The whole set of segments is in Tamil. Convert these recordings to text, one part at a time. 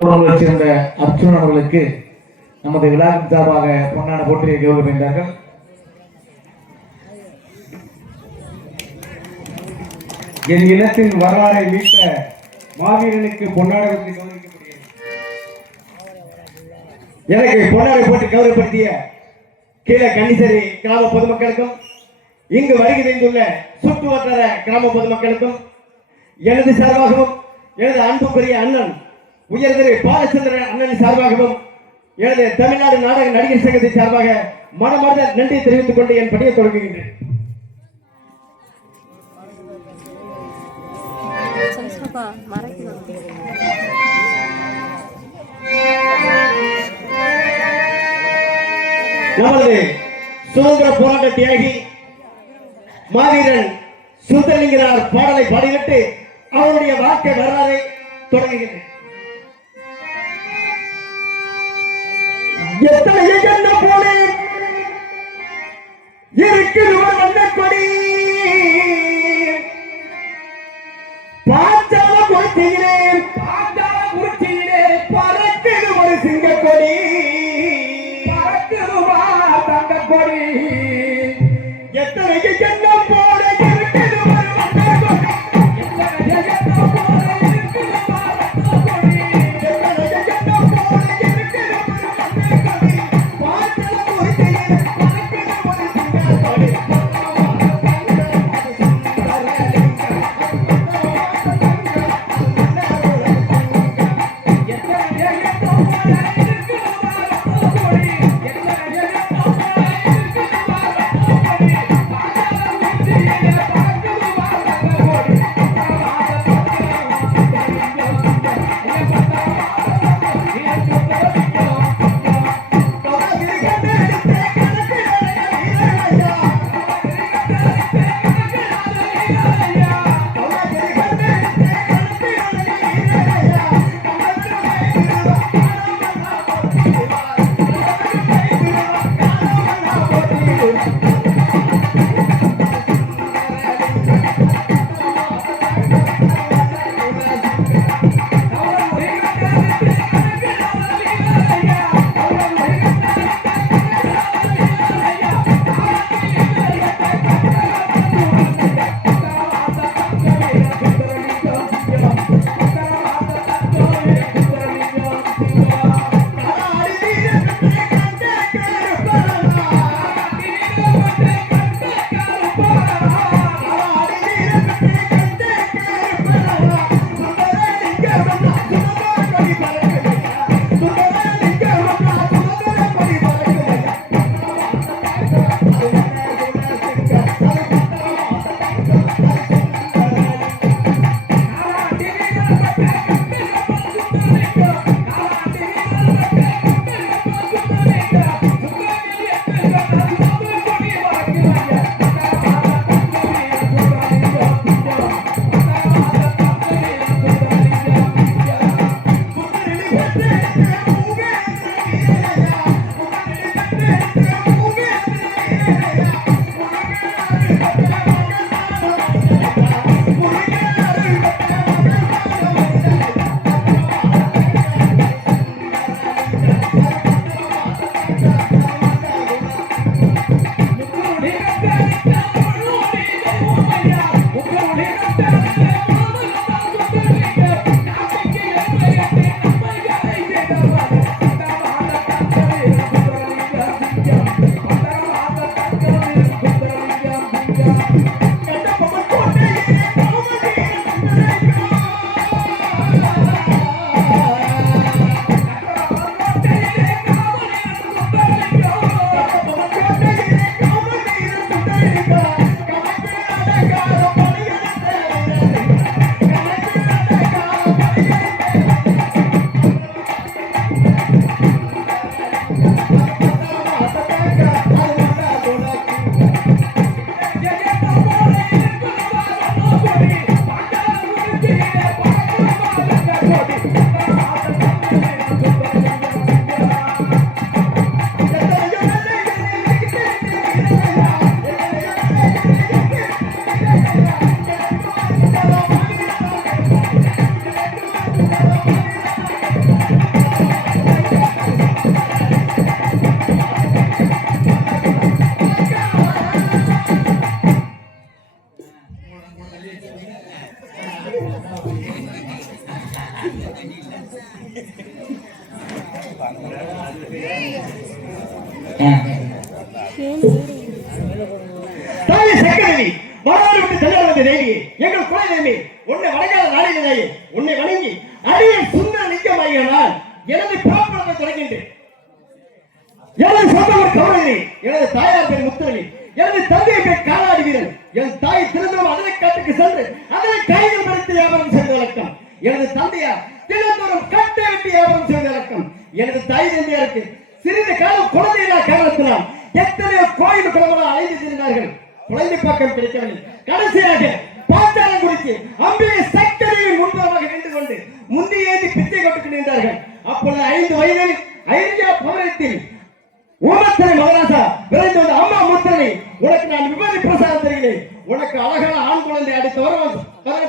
சேர்ந்த அர்ச்சுனன் அவர்களுக்கு நமது விழாவின் சார்பாக பொன்னான போற்றியை கௌரவிக்கின்றார்கள். என் இனத்தின் வரலாறை மீட்ட மாவீரனுக்கு பொன்னாடை கௌரவிக்கப்படுகிறது. எனக்கு பொன்னாடை போட்டு கௌரவப்படுத்திய கீழ கன்னிசரி கிராம பொதுமக்களுக்கும் இங்கு வருகை தந்துள்ள சுற்று வட்டார கிராம பொதுமக்களுக்கும் எனது சார்பாகவும் எனது அன்புக்குரிய அண்ணன் உயர்திரு பாலச்சந்திரன் அண்ணன் சார்பாகவும் எனது தமிழ்நாடு நாடக நடிகர் சங்கத்தின் சார்பாக மனமார்ந்த நன்றி தெரிவித்துக் கொண்டு என் பணியை தொடங்குகின்றேன். நமது சுதந்திர போராட்ட தியாகி மாவீரன் சுந்தரலிங்கனார் பாடலை பாடிவிட்டு அவருடைய வாழ்க்கை வரலாறை தொடங்குகின்றேன். எத்தனை என்ன போலே இருக்குது ஒரு வண்ணக்கொடி பாஞ்சால குறிச்சியிலே பறக்குது ஒரு சிங்கக்கொடி பறக்குதுவா தங்கக்கொடி எத்தனை என்ன போல இருக்குது ஒரு வண்ணக்கொடி தாயே சக்கரவி வரலாறு விட்டு செல்ல வந்த தேவி எங்கள் குல தேவி உன்னை வணங்காத நாளிலே உன்னை வணங்கி அடியை சுந்தர லிங்கமாகினால் எனது பிறப்பை தொடங்கின்றேன். எனது சொந்தவர் கவலை, எனது தாயார் பேர் முத்துரவி, எனது தந்தையை பேர் காலாடி வீரன். என் தாய் திருந்தோம் அதனை காட்டுக்கு சென்று அதனை கையில் படுத்தி வியாபாரம் செய்த வழக்கம். எனது தந்தையார் தினந்தோறும் கட்டை வெட்டி வியாபாரம் செய்த வழக்கம். எனது தாய் தந்தையாருக்கு சிறிது காலம் குழந்தையில்லா காரணத்தினால் எத்தனையோ கோயில் குளங்களால் அழைந்து சென்றார்கள். குழந்தை பக்கம் கிடைக்கவில்லை. கடைசியாக பாஞ்சாலம் குறித்து அம்பிகை சக்தியின் முன்பாக நின்று கொண்டு முந்தி ஏந்தி பிச்சை கொண்டு நின்றார்கள். அப்பொழுது 5 வயதில் ஐரியா பவரத்தில் ஊமத்தனை மகராசா விரைந்து வந்த அம்மா முத்திரனை உனக்கு நான் விபதி பிரசாதம் தருகிறேன். உனக்கு அழகான ஆண் குழந்தை அடுத்த வருடம்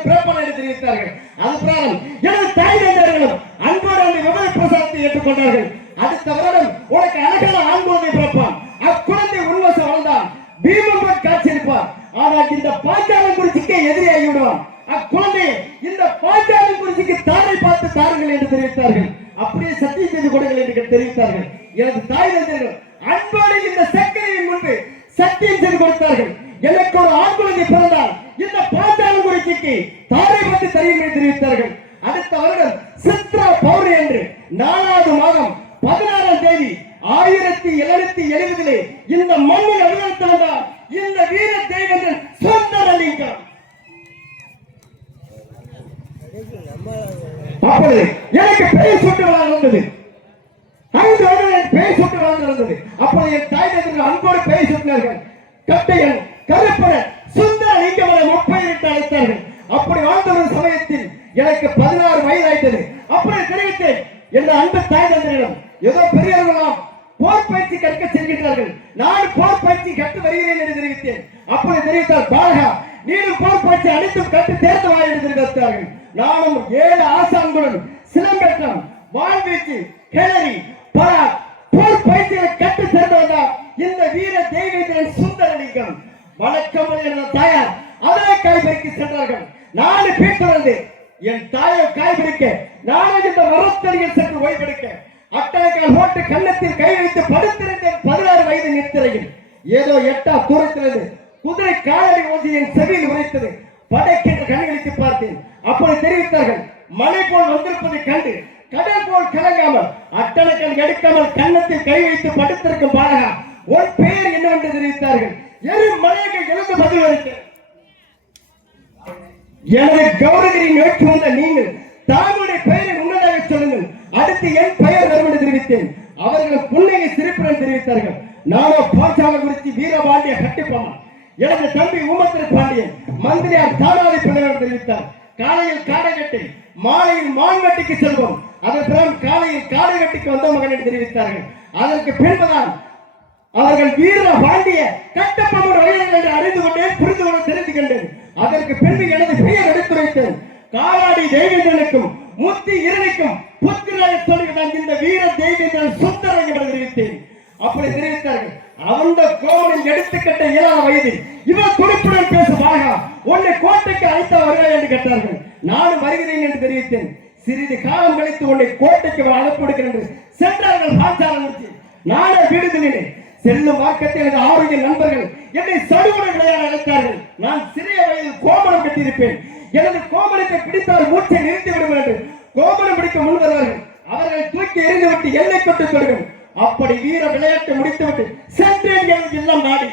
பிறப்பான தெரிவித்தார்கள். அது பிராரம் எனது தாய் தந்தையர்களும் அன்போடு அந்த விபதி பிரசாதத்தை ஏற்றுக்கொண்டார்கள். அடுத்த வருடம் உனக்கு அழகான ஆண் குழந்தை பிறப்பான். அக்குழந்தை உன்வசம் வளர்ந்தான் பீமன் காட்சியிருப்பார். ஆனால் இந்த பாஞ்சாலம் குறிச்சிக்கு எதிரியாகி விடுவான். அக்குழந்தையை இந்த பாஞ்சாலம் குறிச்சிக்கு தாரை பார்த்து தாருங்கள் என்று தெரிவித்தார்கள். அப்படியே சத்தியம் செய்து கொடுங்கள் என்று தெரிவித்தார்கள். எனது தாய் தந்தையர்கள் அன்போடு இந்த சக்கரையின் முன்பு சத்தியம் செய்து கொடுத்தார்கள். எனக்கு ஒரு ஆண் குழந்தை பிறந்தால் இந்த பாஞ்சாலம் குறிச்சிக்கு தாரை பார்த்து தருங்கள் என்று தெரிவித்தார்கள். அடுத்த வருடம் சித்ரா பௌர்ணமி என்று 4வது மாதம் 16ஆம் தேதி 1770 இந்த மண்ணில் அலுவலத்து வந்தார் இந்த வீர தெய்வங்கள் சுந்தரலிங்கம். அப்பொழுது எனக்கு பெயர் சுட்டு வளர்ந்தது. 5 வருடம் பெயர் சுட்டு வளர்ந்தது. அப்பொழுது என் தாய் தந்தையர்கள் அன்போடு பெயர் சுட்டினார்கள். கட்டையன் கருப்பன் சுந்தரலிங்கம் என முப்பெயரிட்டு அழைத்தார்கள். அப்படி வாழ்ந்த ஒரு சமயத்தில் எனக்கு 16 வயது ஆயிட்டது. அப்படி தெரிவித்தேன் என்ற அன்பு தாய் தந்தையிடம் ஏதோ பெரியவர்களாம் போர் பயிற்சி கற்க செல்கின்றார்கள். நான் போர் பயிற்சி கற்று வருகிறேன் என்று தெரிவித்தேன். அப்படி தெரிவித்தார் பாலகா நீனும் போர் பயிற்சி அனைத்தும் கற்று தேர்ந்து வா என்று தெரிவித்தார்கள். நானும் 7 ஆசான்களுடன் சிலம்பேற்றம் வாழ்வீச்சு கிளறி பல போர் பயிற்சிகளை கற்று சேர்ந்து வந்தார் இந்த வீர தெய்வீகன் சுந்தரலிங்கம். வணக்கம் என்ற தாயார் அதனை காய்பறிக்கு சென்றார்கள். 4 பேர் தொடர்ந்து என் தாயை காய்பறிக்க நானும் இந்த மரத்தடியில் சென்று ஓய்வெடுக்க அட்டனைக்கால் போட்டு கன்னத்தில் கை வைத்து படுத்திருந்தேன். 16 வயது நித்திரையில் ஏதோ 8 தூரத்திலிருந்து குதிரை காலடி ஓசி என் செவியில் உரைத்தது. படைக்கின்ற கண்களுக்கு பார்த்தேன். அப்போது தெரிவித்தார்கள் மழை போல் வந்திருப்பதை கண்டு கடல் போல் கலங்காமல் அட்டனைக்கால் எடுக்காமல் கன்னத்தில் கை வைத்து படுத்திருக்கும் பாலகா உன் பெயர் என்னவென்று தெரிவித்தார்கள். எரு மலையை எழுந்து பதில் அளித்தேன். எனது கௌரகிரி நோக்கி வந்த நீங்கள் தாங்களுடைய பெயரை முன்னதாக சொல்லுங்கள். அடுத்து என் பெயர் வரும் என்று தெரிவித்தேன். அவர்கள் புன்னகை சிரிப்புடன் தெரிவித்தார்கள். நானோ பாஞ்சாலம் குறிச்சி வீரபாண்டிய கட்டிப்பான். எனது தம்பி ஊமத்திர பாண்டியன் மந்திரியார் தானாதி பிள்ளையார் தெரிவித்தார். காலையில் காடை வெட்டி மாலையில் மான் வெட்டிக்கு செல்வோம். அதன் பிறகு காலையில் காடை வெட்டிக்கு வந்த மகன் என்று தெரிவித்தார்கள். அதற்கு பின்புதான் அவர்கள் வீர பாண்டிய கட்டப்போடு வயது என்று அறிந்து கொண்டேன், புரிந்து கொண்டு தெரிந்து கொண்டேன். அதற்கு பின்பு எனது பெயர் எடுத்துரைத்தேன். காலாடி தெய்வீகனுக்கும் முத்தி இரணிக்கும் புத்திராய சொல்கிறான் இந்த வீர தெய்வீகன் சுந்தரம் என்று தெரிவித்தேன். அப்படி தெரிவித்தார்கள். அந்த கோவலின் எடுத்துக்கட்ட 7ஆம் வயதில் இவர் குறிப்புடன் பேசுவாக உன்னை கோட்டைக்கு அழைத்த வருகிறாய் என்று கேட்டார்கள். நானும் வருகிறேன் என்று தெரிவித்தேன். சிறிது காலம் கழித்து உன்னை கோட்டைக்கு அனுப்பிவிடுகிறேன் என்று சென்றார்கள். பாஞ்சாலம் நானே வீடுகளிலே செல்லும் வாக்கத்தில் எனது ஆரோக்கிய நண்பர்கள் என்னை சடுகுடன் விளையாட அழைத்தார்கள். நான் சிறிய வயதில் கோமணம் கட்டியிருப்பேன். எனது கோமணத்தை பிடித்தால் மூச்சை நிறுத்தி விடும் என்று கோமணம் பிடிக்க முன்வருவார்கள். அவர்களை தூக்கி எறிந்துவிட்டு எல்லை கொண்டு சொல்லுங்கள். அப்படி வீர விளையாட்டு முடித்துவிட்டு சென்றேன் எனது இல்லம் நாடி.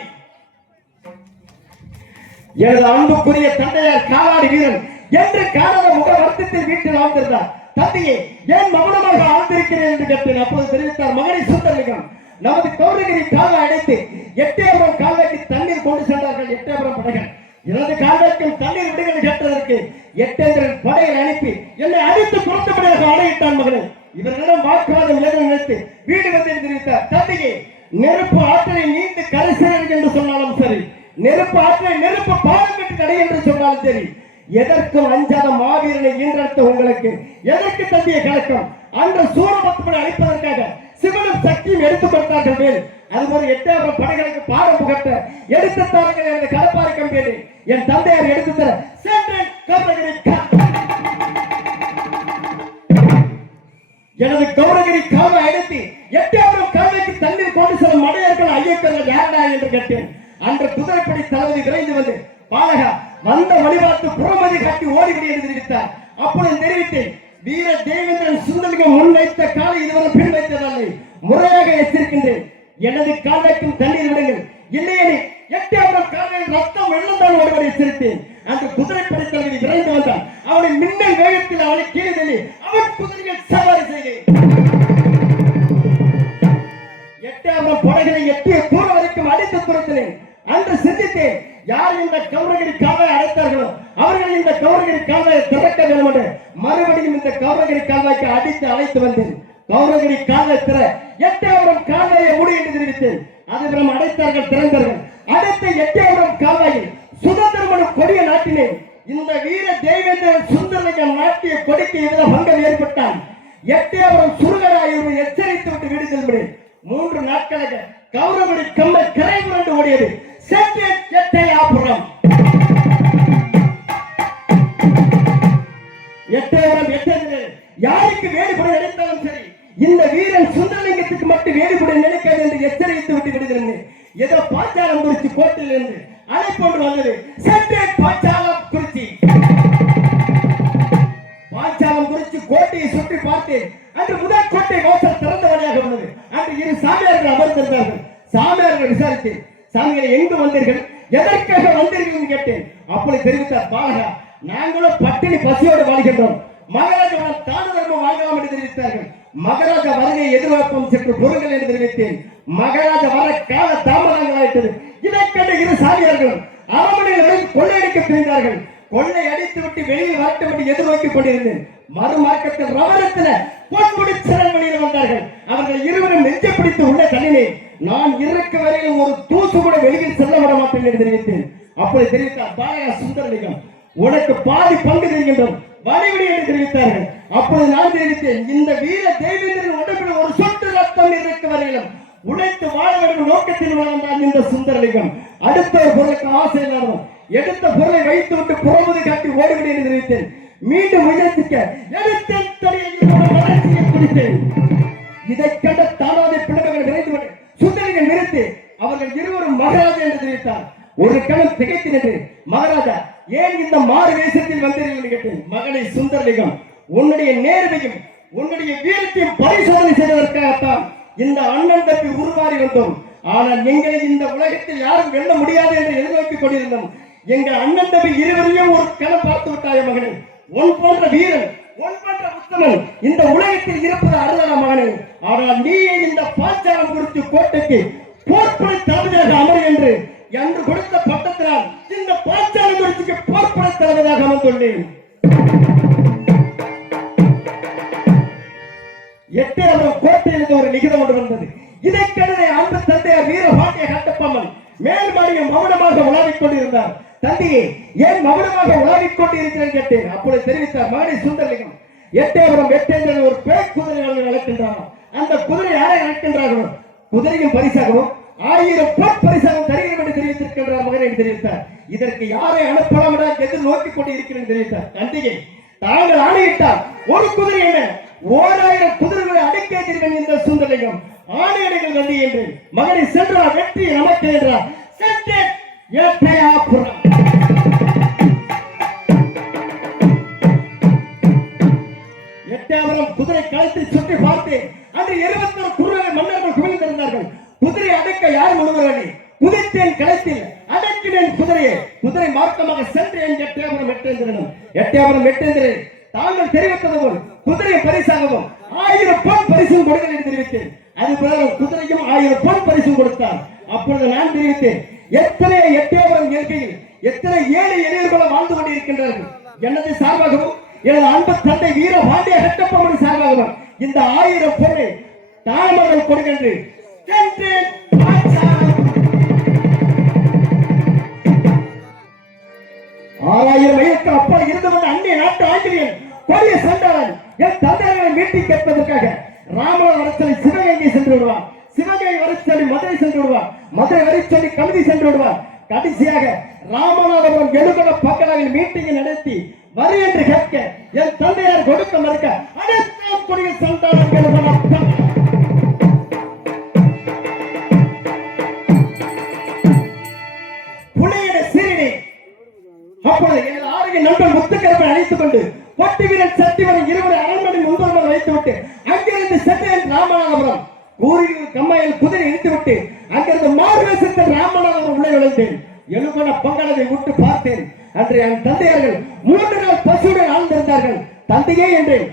எனது அன்புக்குரிய தந்தையார் காலாடி வீரன் என்று காணாத முக வருத்தத்தில் வீட்டில் ஆழ்ந்திருந்தார். தந்தையே ஏன் மௌனமாக ஆழ்ந்திருக்கிறேன் என்று கேட்டேன். அப்போது தெரிவித்தார் மகனை சுந்தரலிங்கம் நமது கௌரகிரி காலை அடைத்து எட்டயபுரம் கால்வாய்க்கு தண்ணீர் கொண்டு சென்றார்கள். எட்டயபுரம் படைகள் எனது கால்வாய்க்கும் தண்ணீர் விடுங்கள் கேட்டதற்கு எட்டேந்திரன் படைகளை அனுப்பி என்னை அடித்து புறத்தபடியாக ஆணையிட்டான். மகனை இவர்களிடம் வாக்குவாதம் ஏதோ நினைத்து வீடு வந்து தெரிவித்தார். தந்தையே நெருப்பு ஆற்றலை நீந்து கரை சேருங்கள் என்று சொன்னாலும் சரி, நெருப்பு ஆற்றலை நெருப்பு பாலம் கட்டி கடை என்று சொன்னாலும் சரி, எதற்கும் அஞ்சாத மாவீரனை ஈன்றெடுத்த உங்களுக்கு எதற்கு தந்தைய கலக்கம்? அன்று சூரபத்மனை அழிப்பதற்காக சிவனும் சக்தியும் எடுத்துக் கொடுத்தார்கள் மேல் அதுபோல 8 படைகளுக்கு பாடம் புகட்ட எடுத்து தாருங்கள் எனது கடப்பாறை கம்பெனி என் தந்தையார் எடுத்து தர சென்றேன். எனது கௌரகிரி கால்வாய் அடைத்து எட்டயபுரம் கால்வாய்க்கு தண்ணீர் கொண்டு செல்லும் மடையர்கள் ஐயக்கர்கள் யாரா என்று கேட்டேன். அன்று குதிரைப்படை தளபதி விரைந்து வந்து பாலகா வந்த வழிபார்த்து புறமதி காட்டி ஓடிவிடு என்று தெரிவித்தார். அப்பொழுது தெரிவித்தேன், வீர தேவேந்திரன் சுந்தரலிங்கம் முன் வைத்த காலை இதுவரை பின் வைத்ததில்லை, முறையாக எச்சரிக்கின்றேன். எனது கால்வாய்க்கும் தண்ணீர் விடுங்கள், இல்லையே எட்டயபுரம் கால்வாயில் ரத்தம் வெள்ளந்தான் ஓடுவதை எச்சரித்தேன். அன்று குதிரைப்படை தளபதி விரைந்து வந்தான். அவனை மின்னல் வேகத்தில் அவனை கீழே தள்ளி அவன் குதிரையில் சவாரி செய்தேன். எட்டயபுரம் படைகளை எட்டிய தூரம் வரைக்கும் அடித்து துரத்தினேன். அன்று சிந்தித்தேன், யார் இந்த கௌரகிரி கால்வாயை அழைத்தார்களோ அவர்கள் இந்த கௌரகிரி கால்வாயை திறக்க வேண்டும் என்று மறுபடியும் இந்த கௌரகிரி கால்வாய்க்கு அடித்து அழைத்து வந்தேன். கௌரகிரி கால்வாய் திற, எட்டயபுரம் கால்வாயை மூடி என்று தெரிவித்தேன். அதுபுறம் அடைத்தார்கள், திறந்தார்கள். அடுத்த எட்டயபுரம் கால்வாயில் சுதந்திரமனு கொடிய நாட்டினேன். இந்த வீர தேவேந்திரன் சுந்தரலிங்கம் நாட்டிய கொடிக்கு இதில் பங்கம் ஏற்பட்டான். எட்டயபுரம் சுருகராயூரை எச்சரித்து விட்டு வீடு செல்கிறேன். 3 நாட்களாக கௌரவடி கம்மல் கரை புரண்டு ஓடியது. எட்டயபுரம் யாருக்கு வேறுபட நினைத்தாலும் சரி, இந்த வீரன் சுந்தரலிங்கத்துக்கு மட்டும் வேறுபட நினைக்காது என்று எச்சரித்து விட்டு விடுகிறேன். ஏதோ பாஞ்சாலம் குறிச்சி கோட்டையில் இருந்து அழைப்பொன்று வந்தது. பாஞ்சாலம் குறிச்சி பாஞ்சாலம் குறிச்சி கோட்டையை சுற்றி பார்த்தேன். அன்று முதல் கோட்டை வாசல் திறந்த வழியாக உள்ளது. அன்று 2 சாமியார்கள் அமர்ந்திருந்தார்கள். சாமியார்கள் விசாரித்தேன், சாமிகளை எங்கு வந்தீர்கள், எதற்காக வந்தீர்கள் என்று கேட்டேன். அப்படி தெரிவித்தார், பாலகா நாங்களும் பட்டினி பசியோடு வாழ்கின்றோம், மகாராஜா தான தர்மம் வாங்கலாம் என்று தெரிவித்தார்கள். மகாராஜா வருகை எதிர்பார்ப்போம் சென்று பொருள்கள் என்று தெரிவித்தேன். மகாராஜா வர கால தாமதங்களாயிட்டது. இதை கண்ட 2 சாமியார்கள் அரண்மனைகளில் கொள்ளையடிக்க பிரிந்தார்கள். கொள்ளை அடித்து விட்டு வெளியில் வரட்டும்படி எதிர்நோக்கிக் கொண்டிருந்தேன். மறுமார்க்கத்தில் ரவரத்தில் பொன்முடி சிறன் வெளியில் வந்தார்கள். அவர்கள் இருவரும் நெஞ்சை பிடித்து உள்ள தள்ளினேன். நான் இருக்க வரையில் ஒரு தூசு கூட வெளியில் செல்ல விட மாட்டேன் என்று தெரிவித்தேன். அப்படி தெரிவித்தார், பாலகா சுந்தரலிங்கம் உனக்கு பாதி பங்கு தெரிகின்றோம், வழிவிடி என்று தெரிவித்தார்கள். அப்பொழுது நான் தெரிவித்தேன், இந்த வீர தேவேந்திரன் உடம்பில் ஒரு சொட்டு ரத்தம் இருக்க வரையிலும் உழைத்து வாழ வேண்டும் நோக்கத்தில் வாழ்ந்தான் இந்த சுந்தரலிங்கம். அடுத்த ஒரு பொருளுக்கு ஆசை இல்லாதவன் எடுத்த பொருளை வைத்து விட்டு புறமுது காட்டி ஓடிவிடு என்று தெரிவித்தேன். மீண்டும் முயற்சிக்க எடுத்தேன், வளர்ச்சியை பிடித்தேன். இதை கண்ட தானாதை பிள்ளைகள் விரைந்து சுந்தரலிங்கம் நிறுத்தி அவர்கள் இருவரும் மகாராஜா என்று தெரிவித்தார். ஒரு கணம் திகைத்தினது. மகாராஜா ஏன் இந்த மாறு வேஷத்தில் வந்தீர்கள் என்று கேட்டேன். மகனை சுந்தரலிங்கம், உன்னுடைய நேர்மையும் உன்னுடைய வீரத்தையும் பரிசோதனை செய்வதற்காகத்தான் இந்த அண்ணன் தப்பி உருமாறி வந்தோம். ஆனால் எங்களை இந்த உலகத்தில் யாரும் வெல்ல முடியாது என்று எதிர்நோக்கிக் கொண்டிருந்தோம். எங்கள் அண்ணன் தம்பி இருவரையும் ஒரு கணம் பார்த்து விட்டாய மகனே. உன் போன்ற வீரன், உன் போன்ற உத்தமன் இந்த உலகத்தில் இருப்பது அருளான மகனே. ஆனால் நீயே இந்த பாஞ்சாலம் குறித்து கோட்டைக்கு போர்ப்படை தளபதியாக அமர் என்று என்று கொடுத்த பட்டத்தினால் இந்த பாஞ்சாலம் குறித்துக்கு போர்ப்படை தளபதியாக அமர்ந்துள்ளேன். எட்டயபுரம் கோட்டையில் ஒரு நிகழ்வு ஒன்று வந்தது. இதை கருதை அன்பு தந்தையார் வீரபாண்டிய கட்டப்பம்மன் மேல்மாடியில் மௌனமாக உலாவிக் கொண்டிருந்தார். தந்தையே ஏன் மௌனமாக உலாவிக் கொண்டிருக்கிறேன் கேட்டேன். அப்பொழுது தெரிவித்தார், மகனை சுந்தரலிங்கம், எட்டயபுரம் எட்டேந்திரன் ஒரு பேர் குதிரை நடக்கின்றாரோ, அந்த குதிரை யாரை நடக்கின்றார்களோ குதிரையும் பரிசாகவும் 1000 பொன் பரிசாகவும் தருகிறோம் என்று தெரிவித்திருக்கின்றார் மகனை என்று தெரிவித்தார். இதற்கு யாரை அனுப்பலாம் என எதிர் நோக்கிக் கொண்டு இருக்கிறேன் தெரிவித்தார். தந்தையே தாங்கள் ஆணையிட்டால் ஒரு குதிரை என்ன 1000 குதிரைகளை அடக்கிய திருவன் இந்த சுந்தரலிங்கம் ஆணையடைகள் நன்றி என்று மகனை சென்றார். வெற்றி நமக்கு என்றார். எட்டயபுரம் எட்டயபுரம் குதிரை களத்தை சுற்றி பார்த்தேன். அன்று 21 குதிரை மன்னர்கள் குவிந்திருந்தார்கள். குதிரை அடக்க யார் முழுவதே குதித்தேன் களத்தில், அடக்கினேன் குதிரையை. குதிரை மார்க்கமாக சென்றேன் எட்டயபுரம் எட்டேந்திரனும். எட்டயபுரம் எட்டேந்திரன் தாங்கள் தெரிவித்தது போல் குதிரை பரிசாகவும் 1000 பொன் பரிசும் கொடுங்கள் என்று தெரிவித்தேன். அது பிறகு குதிரையும் 1000 பொன் பரிசும் கொடுத்தார். அப்பொழுது நான் தெரிவித்தேன், எத்தனை எட்டயபுரம் இயற்கையில் எத்தனை ஏழை எளியர்களும் வாழ்ந்து கொண்டிருக்கின்றார்கள். எனது சார்பாகவும் எனது அன்பு தந்தை வீரபாண்டிய கட்டப்பம்மன் சார்பாகவும் இந்த 1000 பொருளை தாமதம் கொடுக்கின்ற 6000 வயதுக்கு அப்பா இருந்து வந்த அந்நிய நாட்டு ஆங்கிலேயன் கொடிய சண்டாளன் என் தந்தையர்களை மீட்டி கேட்பதற்காக ராமநாதபுரத்தை சிவகங்கை சென்று விடுவார். சிவகங்கை வரை சொல்லி மதுரை சென்று விடுவார். மதுரை வரை சொல்லி கல்வி சென்று விடுவார். கடைசியாக ராமநாதபுரம் எழுகட பக்கத்தில் மீட்டிங் நடத்தி வரி என்று கேட்க என் தந்தையார் கொடுக்க மறுக்க அனைத்து கொடிய சண்டாளன் ஊரில் கம்மாயில் குதிரை இழுத்துவிட்டு அங்கிருந்து மார்வேசத்தில் ராமநாதன் உள்ளே நுழைந்தேன். எழுகோண பங்களவை விட்டு பார்த்தேன். அன்று என் தந்தையர்கள் 3 நாள் பசுடன் ஆழ்ந்திருந்தார்கள். தந்தையே என்றேன்.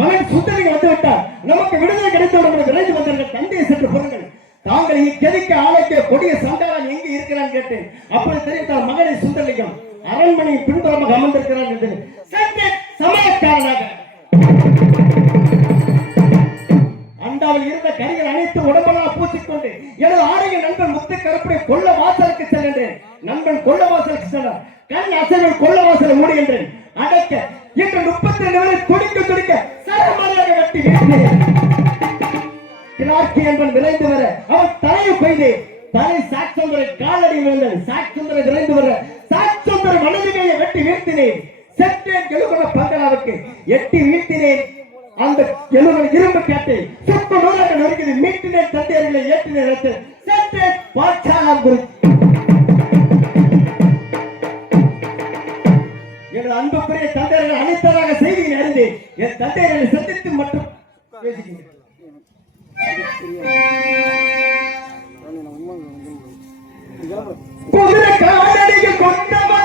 மகன் சுந்தரிகள் வந்துவிட்டார், நமக்கு விடுதலை கிடைத்தவுடன் விரைந்து வந்தார்கள். தந்தையை சென்று பொருங்கள், தாங்கள் இக்கெதிக்க ஆலைக்க கொடிய சண்டாளன் எங்கு இருக்கிறான் கேட்டேன். அப்படி தெரிவித்தால் மகனை சுந்தரலிங்கம் அரண்மனை பின்புறமாக அமர்ந்திருக்கிறான் என்று சற்றே சமயக்காரனாக அண்டாவில் இருந்த கரிகள் அனைத்து உடம்பெல்லாம் பூச்சிக்கொண்டு எனது ஆரோக்கிய நண்பன் முத்து கருப்பை கொள்ள வாசலுக்கு சென்றேன். நண்பன் கொள்ள வாசலுக்கு சென்றார். கண் அசைவில் கொள்ள வாசலை மூடி என்றேன். அடக்க இன்று 32 வரை துடிக்க துடிக்க சரமாரியாக வெட்டி வீழ்த்தேன். கிளார்கி என்பன் விரைந்து வர அவன் தலையை கொய்தேன். தலை சாட்சந்தரை காலடி விழுந்தது. சாட்சந்தரை விரைந்து வர சாட்சந்தரை வலதுகையை வெட்டி வீழ்த்தினேன். செற்றேன் எழுகொண்ட பங்களாவுக்கு எட்டி வீழ்த்தினேன். அந்த எழுகொண்ட இரும்பு கேட்டை சுத்த நூலாக நொறுக்கிது. மீட்டினேன் தந்தையர்களை ஏற்றினேன். செற்றேன் பாட்சாலாம் குறித்து எனது அன்புக்குரிய தந்தையர்கள் அனைத்ததாக செய்தியை அறிந்தேன். என் தந்தையர்களை சந்தித்து மட்டும் பேசுகின்றேன். குதிரை காலடியில் கொண்டவன்